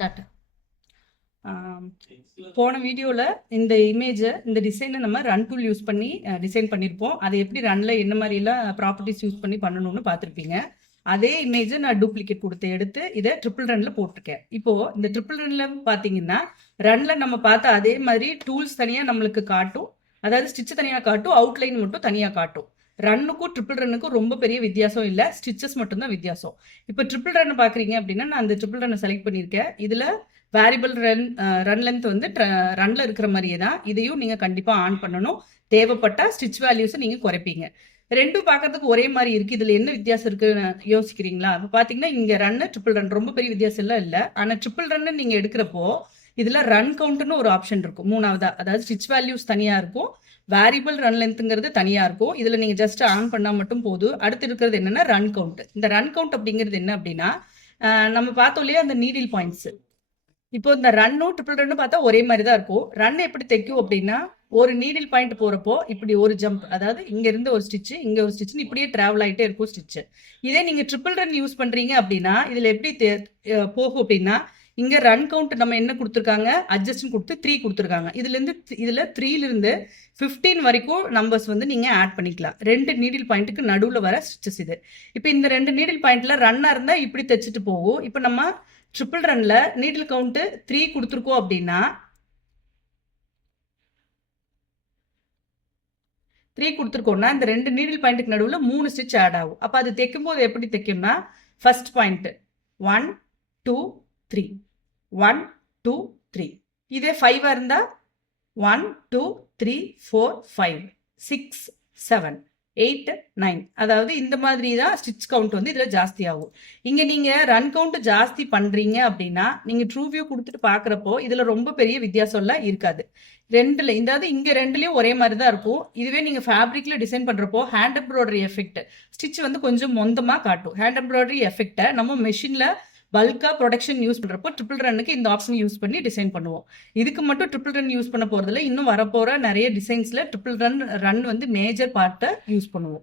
Start. போன வீடியோவில் இந்த இமேஜை இந்த டிசைனை நம்ம ரன் டூல் யூஸ் பண்ணி டிசைன் பண்ணியிருப்போம். அதை எப்படி ரன்னில் என்ன மாதிரிலாம் ப்ராப்பர்ட்டிஸ் யூஸ் பண்ணி பண்ணணும்னு பார்த்துருப்பீங்க. அதே இமேஜை நான் டூப்ளிகேட் கொடுத்து எடுத்து இதை ட்ரிபிள் ரன்ல போட்டிருக்கேன். இப்போது இந்த ட்ரிபிள் ரன்ல பார்த்தீங்கன்னா ரன்னில் நம்ம பார்த்த அதே மாதிரி டூல்ஸ் தனியாக நம்மளுக்கு காட்டும், அதாவது ஸ்டிச்சு தனியாக காட்டும், அவுட்லைன் மட்டும் தனியாக காட்டும். ரன்னுக்கும் ட்ரிபிள் ரன்னுக்கும் ரொம்ப பெரிய வித்தியாசம் இல்லை, ஸ்டிச்சஸ் மட்டும்தான் வித்தியாசம். இப்போ ட்ரிபிள் ரன் பார்க்குறீங்க அப்படின்னா நான் அந்த ட்ரிபிள் ரன்னை செலக்ட் பண்ணியிருக்கேன். இதில் வேரியபிள் ரன் லென்த் வந்து ரன்ல இருக்கிற மாதிரியே தான் இதையும் நீங்கள் கண்டிப்பாக ஆன் பண்ணணும். தேவைப்பட்ட ஸ்டிச் வேல்யூஸை நீங்கள் குறைப்பீங்க. ரெண்டும் பார்க்கறதுக்கு ஒரே மாதிரி இருக்குது, இதில் என்ன வித்தியாசம் இருக்குன்னு யோசிக்கிறீங்களா? அப்போ பார்த்தீங்கன்னா இங்கே ரன்னு ட்ரிபிள் ரன் ரொம்ப பெரிய வித்தியாசம் எல்லாம் இல்லை. ஆனால் ட்ரிபிள் ரன்னு நீங்கள் எடுக்கிறப்போ இதில் ரன் கவுண்ட்னு ஒரு ஆப்ஷன் இருக்கும் மூணாவதா, அதாவது ஸ்டிச் வேல்யூஸ் தனியாக இருக்கும், வேரியபிள் ரன் லென்த்துங்கிறது தனியாக இருக்கும். இதில் நீங்கள் ஜஸ்ட் ஆன் பண்ணால் மட்டும் போதும். அடுத்து இருக்கிறது என்னென்னா ரன் கவுண்ட். இந்த ரன் கவுண்ட் அப்படிங்கிறது என்ன அப்படின்னா நம்ம பார்த்தோம் இல்லையா அந்த நீடில் பாயிண்ட்ஸ். இப்போ இந்த ரன்னும் ட்ரிபிள் ரன்னும் பார்த்தா ஒரே மாதிரி தான் இருக்கும். ரன் எப்படி தைக்கும் அப்படின்னா ஒரு நீடில் பாயிண்ட் போகிறப்போ இப்படி ஒரு ஜம்ப், அதாவது இங்கேருந்து ஒரு ஸ்டிச்சு இங்கே ஒரு ஸ்டிச்சுன்னு இப்படியே ட்ராவல் ஆகிட்டே இருக்கும் ஸ்டிச்சு. இதே நீங்கள் ட்ரிபிள் ரன் யூஸ் பண்ணுறீங்க அப்படின்னா இதில் எப்படி போகும் அப்படின்னா இங்கே ரன் கவுண்ட் நம்ம என்ன கொடுத்துருக்காங்க, அட்ஜஸ்ட்னு கொடுத்து 3 கொடுத்துருக்காங்க. இதில் 3லிருந்து 15 வரைக்கும் நம்பர்ஸ் வந்து நீங்கள் ஆட் பண்ணிக்கலாம். 2 நீடில் பாயிண்ட்டுக்கு நடுவில் வர ஸ்டிச்சஸ் இது. இப்போ இந்த 2 நீடில் பாயிண்ட்டில் ரன்னாக இருந்தால் இப்படி தைச்சிட்டு போகும். இப்போ நம்ம ட்ரிபிள் ரன்ல நீடில் கவுண்ட்டு 3 கொடுத்துருக்கோம் அப்படின்னா 3 கொடுத்துருக்கோம்னா இந்த 2 நீடில் பாயிண்ட்டுக்கு நடுவில் 3 ஸ்டிச் ஆட் ஆகும். அப்போ அது தைக்கும் போது எப்படி தைக்கும்னா ஃபர்ஸ்ட் பாயிண்ட் 1 2 3 1 2 3. இதே 5 இருந்தால் 1 2 3 4 5 6 7 8 9. அதாவது இந்த மாதிரி தான் ஸ்டிச் கவுண்ட் வந்து இதில் ஜாஸ்தி ஆகும். இங்கே நீங்கள் ரன் கவுண்ட் ஜாஸ்தி பண்ணுறீங்க அப்படின்னா நீங்கள் ட்ரூ வியூ கொடுத்துட்டு பார்க்குறப்போ இதில் ரொம்ப பெரிய வித்தியாசம்லாம் இருக்காது. ரெண்டில் இதாவது இங்கே ரெண்டுலேயும் ஒரே மாதிரி தான் இருக்கும். இதுவே நீங்கள் ஃபேப்ரிக்கில் டிசைன் பண்ணுறப்போ ஹேண்ட் எம்ப்ராய்டரி எஃபெக்ட் ஸ்டிச் வந்து கொஞ்சம் மொந்தமாக காட்டும். ஹேண்ட் எம்ப்ராய்டரி எஃபெக்டை நம்ம மெஷினில் பல்காக ப்ரொடக்ஷன் யூஸ் பண்ணுறப்போ ட்ரிபிள் ரன்னுக்கு இந்த ஆப்ஷன் யூஸ் பண்ணி டிசைன் பண்ணுவோம். இதுக்கு மட்டும் ட்ரிபிள் ரன் யூஸ் பண்ண போகிறதில்ல, இன்னும் வரப்போகிற நிறைய டிசைன்ஸில் ட்ரிபிள் ரன் வந்து மேஜர் பார்ட்டை யூஸ் பண்ணுவோம்.